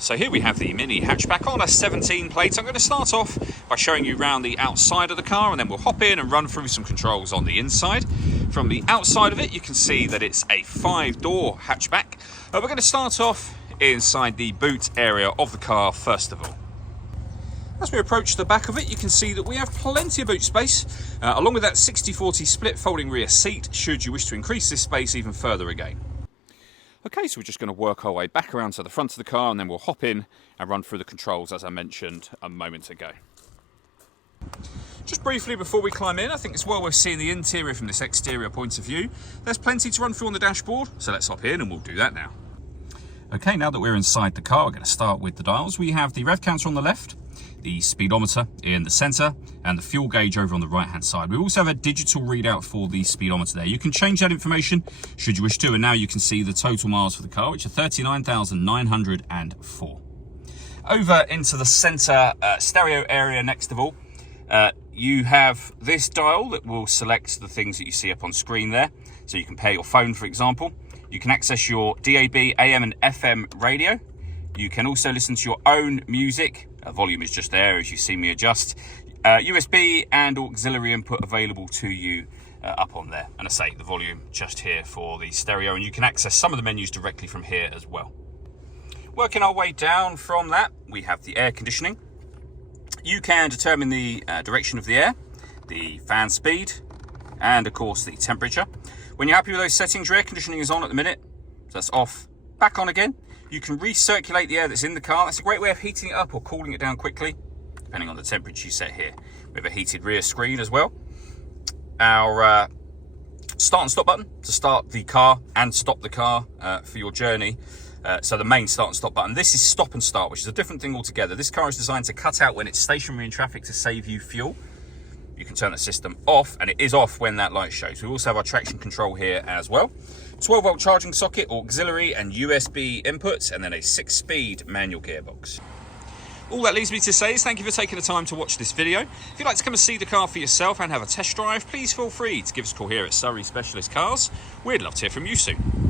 So here we have the Mini hatchback on a 17 plate. I'm going to start off by showing you around the outside of the car, and then we'll hop in and run through some controls on the inside. From the outside of it, you can see that it's a 5-door hatchback. We're going to start off inside the boot area of the car first of all. As we approach the back of it, you can see that we have plenty of boot space, along with that 60/40 split folding rear seat, should you wish to increase this space even further again. Okay, so we're just going to work our way back around to the front of the car, and then we'll hop in and run through the controls as I mentioned a moment ago. Just briefly before we climb in, I think it's well worth seeing the interior from this exterior point of view. There's plenty to run through on the dashboard, so let's hop in and we'll do that now. Okay, now that we're inside the car, we're going to start with the dials. We have the rev counter on the left, the speedometer in the center, and the fuel gauge over on the right hand side. We also have a digital readout for the speedometer there. You can change that information should you wish to, and now you can see the total miles for the car, which are 39,904. Over into the center stereo area next of all, you have this dial that will select the things that you see up on screen there. So you can pair your phone, for example. You can access your DAB, AM and FM radio. You can also listen to your own music. Volume is just there as you see me adjust. USB and auxiliary input available to you up on there. And I say the volume just here for the stereo, and you can access some of the menus directly from here as well. Working our way down from that, we have the air conditioning. You can determine the direction of the air, the fan speed, and of course the temperature. When you're happy with those settings, your air conditioning is on at the minute, so that's off, back on again. You can recirculate the air that's in the car. That's a great way of heating it up or cooling it down quickly, depending on the temperature you set here. We have a heated rear screen as well. Our start and stop button to start the car and stop the car for your journey. So the main start and stop button. This is stop and start, which is a different thing altogether. This car is designed to cut out when it's stationary in traffic to save you fuel. You can turn the system off, and it is off when that light shows. We also have our traction control here as well. 12-volt charging socket, auxiliary and USB inputs, and then a 6-speed manual gearbox. All that leaves me to say is thank you for taking the time to watch this video. If you'd like to come and see the car for yourself and have a test drive, please feel free to give us a call here at Surrey Specialist Cars. We'd love to hear from you soon.